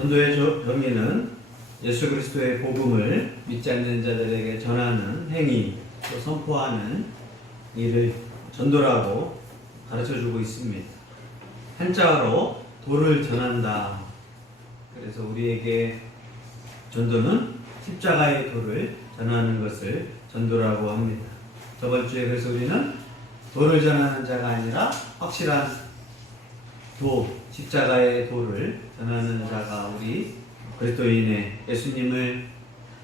전도의 정의는 예수 그리스도의 복음을 믿지 않는 자들에게 전하는 행위, 또 선포하는 일을 전도라고 가르쳐주고 있습니다. 한자어로 도를 전한다. 그래서 우리에게 전도는 십자가의 도를 전하는 것을 전도라고 합니다. 저번 주에 그래서 우리는 도를 전하는 자가 아니라 확실한 도, 십자가의 도를 전하는 자가 우리 그리스도인의 예수님을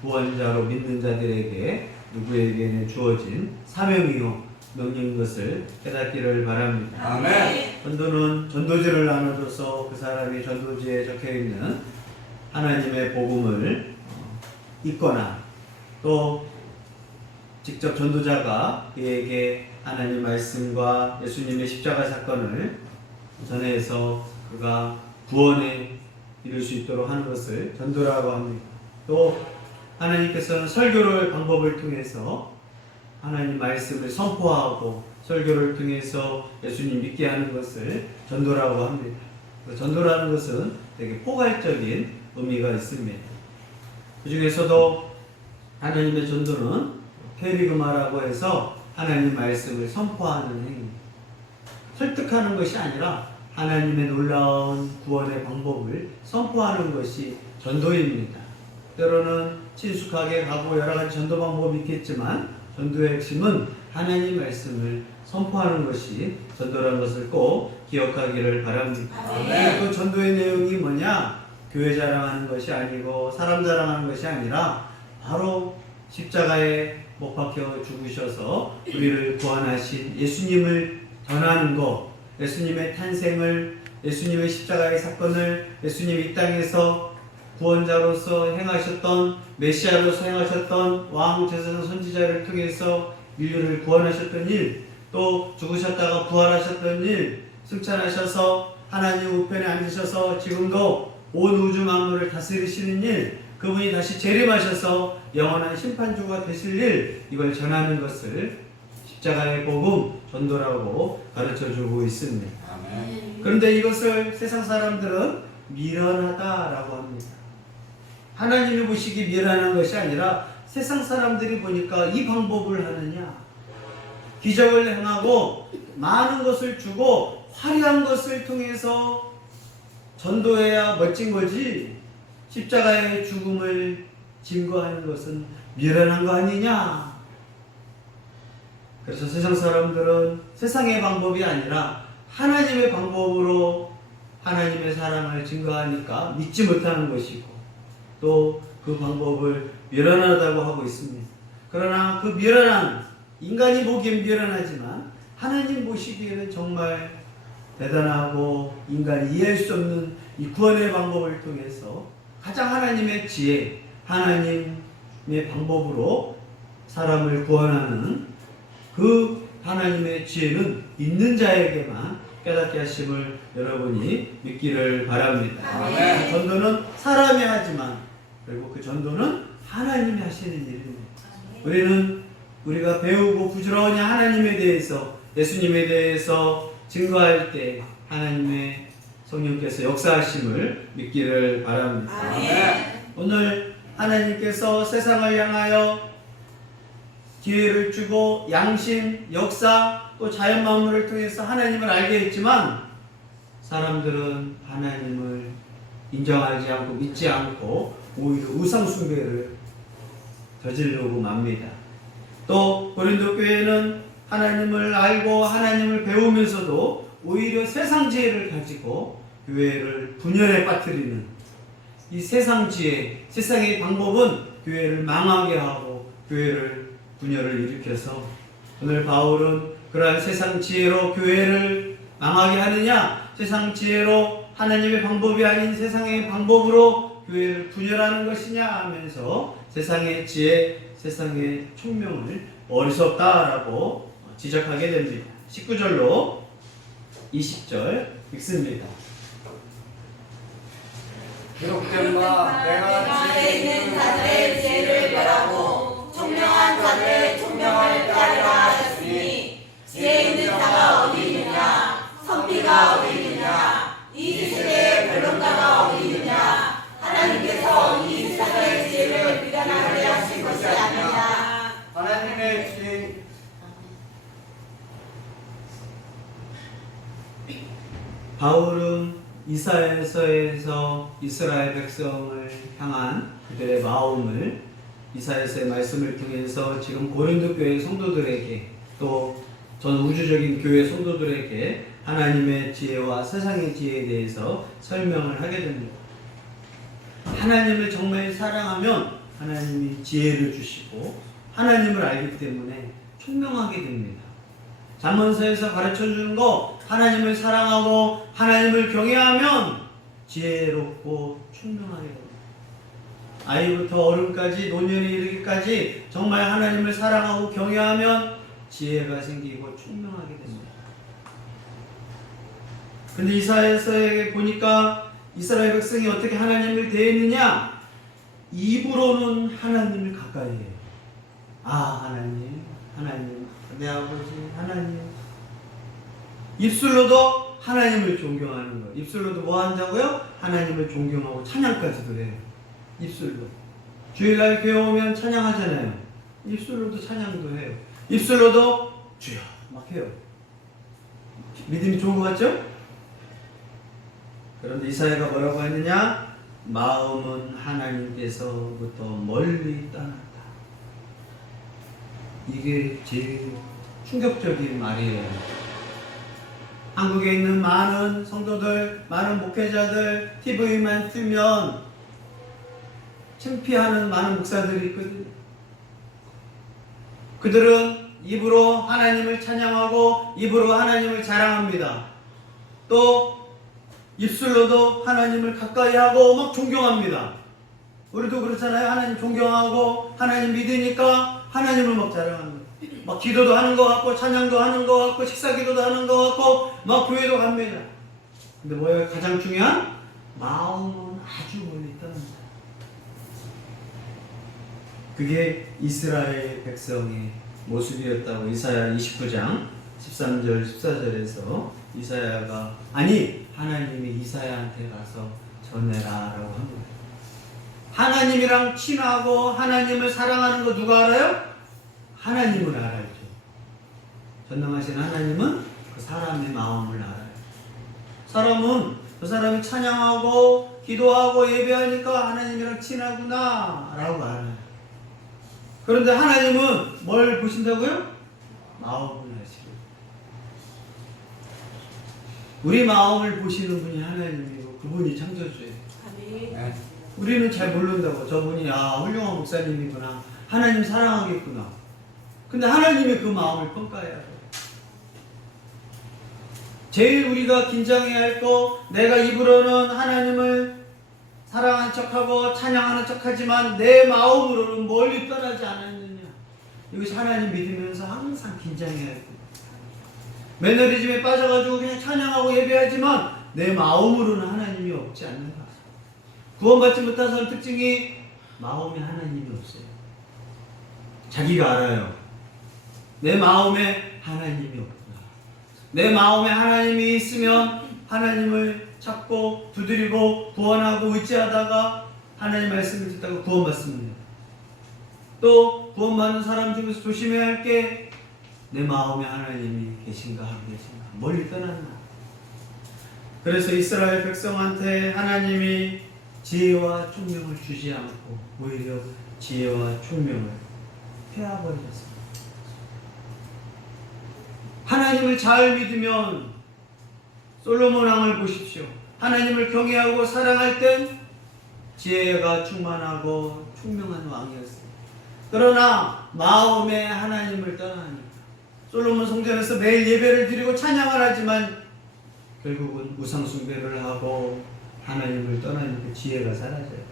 구원자로 믿는 자들에게 누구에게는 주어진 사명이요 명령인 것을 깨닫기를 바랍니다. 아멘. 전도는 전도지를 나눠줘서 그 사람이 전도지에 적혀있는 하나님의 복음을 읽거나 또 직접 전도자가 그에게 하나님 말씀과 예수님의 십자가 사건을 전해서 그가 구원에 이룰 수 있도록 하는 것을 전도라고 합니다. 또 하나님께서는 설교를 방법을 통해서 하나님 말씀을 선포하고 설교를 통해서 예수님 믿게 하는 것을 전도라고 합니다. 전도라는 것은 되게 포괄적인 의미가 있습니다. 그 중에서도 하나님의 전도는 케리그마라고 해서 하나님 말씀을 선포하는 행위, 설득하는 것이 아니라 하나님의 놀라운 구원의 방법을 선포하는 것이 전도입니다. 때로는 친숙하게 가고 여러 가지 전도 방법이 있겠지만 전도의 핵심은 하나님 말씀을 선포하는 것이 전도라는 것을 꼭 기억하기를 바랍니다. 또 전도의 내용이 뭐냐? 교회 자랑하는 것이 아니고 사람 자랑하는 것이 아니라 바로 십자가에 못 박혀 죽으셔서 우리를 구원하신 예수님을 전하는 것, 예수님의 탄생을, 예수님의 십자가의 사건을, 예수님이 이 땅에서 구원자로서 행하셨던, 메시아로서 행하셨던 왕, 제사장, 선지자를 통해서 인류를 구원하셨던 일, 또 죽으셨다가 부활하셨던 일, 승천하셔서 하나님 우편에 앉으셔서 지금도 온 우주 만물을 다스리시는 일, 그분이 다시 재림하셔서 영원한 심판주가 되실 일, 이걸 전하는 것을 십자가의 복음, 전도라고 가르쳐주고 있습니다. 아멘. 그런데 이것을 세상 사람들은 미련하다라고 합니다. 하나님이 보시기 미련한 것이 아니라 세상 사람들이 보니까 이 방법을 하느냐, 기적을 행하고 많은 것을 주고 화려한 것을 통해서 전도해야 멋진 거지, 십자가의 죽음을 증거하는 것은 미련한 거 아니냐. 그래서 세상 사람들은 세상의 방법이 아니라 하나님의 방법으로 하나님의 사랑을 증거하니까 믿지 못하는 것이고 또 그 방법을 미련하다고 하고 있습니다. 그러나 그 미련한, 인간이 보기엔 미련하지만 하나님 보시기에는 정말 대단하고 인간이 이해할 수 없는 이 구원의 방법을 통해서 가장 하나님의 지혜, 하나님의 방법으로 사람을 구원하는 그 하나님의 지혜는 있는 자에게만 깨닫게 하심을 여러분이 믿기를 바랍니다. 아멘. 전도는 사람이 하지만 그리고 그 전도는 하나님이 하시는 일입니다. 우리는 우리가 배우고 부지런히 하나님에 대해서, 예수님에 대해서 증거할 때 하나님의 성령께서 역사하심을 믿기를 바랍니다. 아멘. 오늘 하나님께서 세상을 향하여 기회를 주고 양심, 역사, 또 자연 만물을 통해서 하나님을 알게 했지만 사람들은 하나님을 인정하지 않고 믿지 않고 오히려 우상 숭배를 저지르고 맙니다. 또 고린도 교회는 하나님을 알고 하나님을 배우면서도 오히려 세상 지혜를 가지고 교회를 분열에 빠뜨리는 이 세상 지혜, 세상의 방법은 교회를 망하게 하고 교회를 분열을 일으켜서 오늘 바울은 그러한 세상 지혜로 교회를 망하게 하느냐, 세상 지혜로 하나님의 방법이 아닌 세상의 방법으로 교회를 분열하는 것이냐 하면서 세상의 지혜, 세상의 총명을 어리석다라고 지적하게 됩니다. 19절로 20절 읽습니다. 기록된 바 내가 지혜 있는 자들의 지혜를 멸하고 총명한 자들의 총명을 따르라 하셨으니 지혜 있는 자가 어디 있느냐, 선비가 어디 있느냐, 이 시대의 변론가가 어디 있느냐, 바울은 이사야서에서 이스라엘 백성을 향한 그들의 마음을 이사야서의 말씀을 통해서 지금 고린도 교회 성도들에게 또 전 우주적인 교회 성도들에게 하나님의 지혜와 세상의 지혜에 대해서 설명을 하게 됩니다. 하나님을 정말 사랑하면 하나님이 지혜를 주시고 하나님을 알기 때문에 총명하게 됩니다. 잠언서에서 가르쳐주는 거, 하나님을 사랑하고 하나님을 경외하면 지혜롭고 총명하게 됩니다. 아이부터 어른까지 노년에 이르기까지 정말 하나님을 사랑하고 경외하면 지혜가 생기고 총명하게 됩니다. 근데 이사야서에 보니까 이스라엘 백성이 어떻게 하나님을 대했느냐? 입으로는 하나님을 가까이 해요. 아, 하나님, 하나님, 내 아버지, 하나님. 입술로도 하나님을 존경하는 거. 입술로도 뭐 한다고요? 하나님을 존경하고 찬양까지도 해요. 입술로. 주일날 교회 오면 찬양하잖아요. 입술로도 찬양도 해요. 입술로도 주여 막 해요. 믿음이 좋은 것 같죠? 그런데 이사야가 뭐라고 했느냐? 마음은 하나님께서부터 멀리 떠났다. 이게 제일 충격적인 말이에요. 한국에 있는 많은 성도들, 많은 목회자들, TV만 틀면 창피하는 많은 목사들이 있거든요. 그들은 입으로 하나님을 찬양하고 입으로 하나님을 자랑합니다. 또 입술로도 하나님을 가까이 하고 막 존경합니다. 우리도 그렇잖아요. 하나님 존경하고 하나님 믿으니까 하나님을 막 자랑합니다. 막 기도도 하는 것 같고 찬양도 하는 것 같고 식사기도도 하는 것 같고 막 교회도 갑니다. 근데 뭐예요? 가장 중요한 마음은 아주 멀리 떠납니다. 그게 이스라엘 백성의 모습이었다고 이사야 29장 13절 14절에서 이사야가 하나님이 이사야한테 가서 전해라라고 합니다. 하나님이랑 친하고 하나님을 사랑하는 거 누가 알아요? 하나님을 알아야죠. 전능하신 하나님은 그 사람의 마음을 알아요. 사람은 그 사람이 찬양하고 기도하고 예배하니까 하나님이랑 친하구나 라고 알아요. 그런데 하나님은 뭘 보신다고요? 마음을 아시고. 우리 마음을 보시는 분이 하나님이고 그분이 창조주예요. 네. 우리는 잘 모른다고. 저분이 훌륭한 목사님이구나. 하나님 사랑하겠구나. 근데 하나님이 그 마음을 평가해야 돼요. 제일 우리가 긴장해야 할 거, 내가 입으로는 하나님을 사랑하는 척하고 찬양하는 척하지만 내 마음으로는 멀리 떠나지 않았느냐. 이것이 하나님 믿으면서 항상 긴장해야 돼. 매너리즘에 빠져가지고 그냥 찬양하고 예배하지만 내 마음으로는 하나님이 없지 않는가. 구원받지 못한 사람 특징이 마음에 하나님이 없어요. 자기가 알아요. 내 마음에 하나님이 없구나. 내 마음에 하나님이 있으면 하나님을 찾고 두드리고 구원하고 의지하다가 하나님 말씀을 듣다가 구원받습니다. 또 구원받는 사람 중에서 조심해야 할 게 내 마음에 하나님이 계신가 안 계신가, 멀리 떠났나. 그래서 이스라엘 백성한테 하나님이 지혜와 총명을 주지 않고 오히려 지혜와 총명을 빼앗아버리셨습니다. 하나님을 잘 믿으면 솔로몬 왕을 보십시오. 하나님을 경외하고 사랑할 땐 지혜가 충만하고 총명한 왕이었습니다. 그러나 마음에 하나님을 떠나니까 솔로몬 성전에서 매일 예배를 드리고 찬양을 하지만 결국은 우상 숭배를 하고 하나님을 떠나니까 지혜가 사라져요.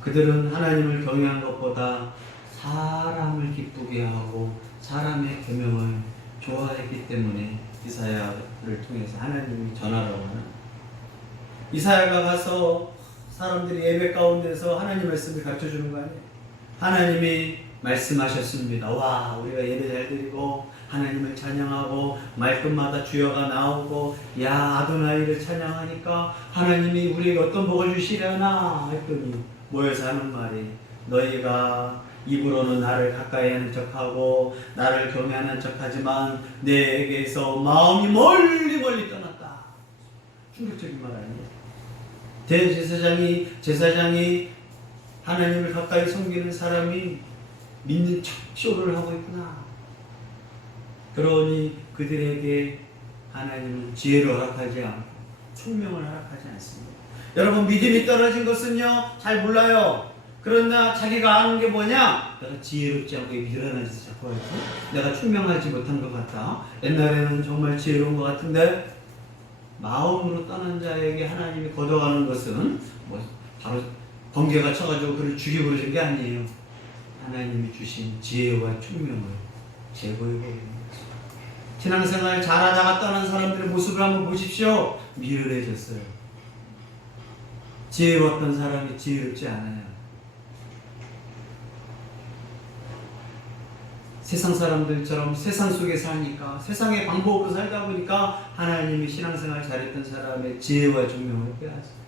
그들은 하나님을 경외한 것보다 사람을 기쁘게 하고 사람의 계명을 좋아했기 때문에 이사야를 통해서 하나님이 전하라고 하는. 이사야가 가서 사람들이 예배 가운데서 하나님 말씀을 가르쳐주는 거 아니에요? 하나님이 말씀하셨습니다. 와, 우리가 예배 잘 드리고 하나님을 찬양하고 말끝마다 주여가 나오고 야 아도나이를 찬양하니까 하나님이 우리에게 어떤 복을 주시려나 했더니 모여서 하는 말이 너희가 입으로는 나를 가까이 하는 척하고 나를 경외하는 척하지만 내게서 마음이 멀리 멀리 떠났다. 충격적인 말 아니에요? 제사장이 하나님을 가까이 섬기는 사람이 믿는 척 쇼를 하고 있구나. 그러니 그들에게 하나님은 지혜를 허락하지 않고 총명을 허락하지 않습니다. 여러분, 믿음이 떨어진 것은요, 잘 몰라요. 그러나 자기가 아는 게 뭐냐? 내가 지혜롭지 않고 미련하지 자꾸 하지. 내가 총명하지 못한 것 같다. 옛날에는 정말 지혜로운 것 같은데 마음으로 떠난 자에게 하나님이 걷어가는 것은 뭐 바로 번개가 쳐가지고 그를 죽이고 그러신 게 아니에요. 하나님이 주신 지혜와 총명을 제거해 보이는 거죠. 신앙생활 잘하다가 떠난 사람들의 모습을 한번 보십시오. 미련해졌어요. 지혜로웠던 사람이 지혜롭지 않아요. 세상 사람들처럼 세상 속에 사니까, 세상의 방법으로 살다 보니까 하나님이 신앙생활 잘했던 사람의 지혜와 총명을 빼앗아요.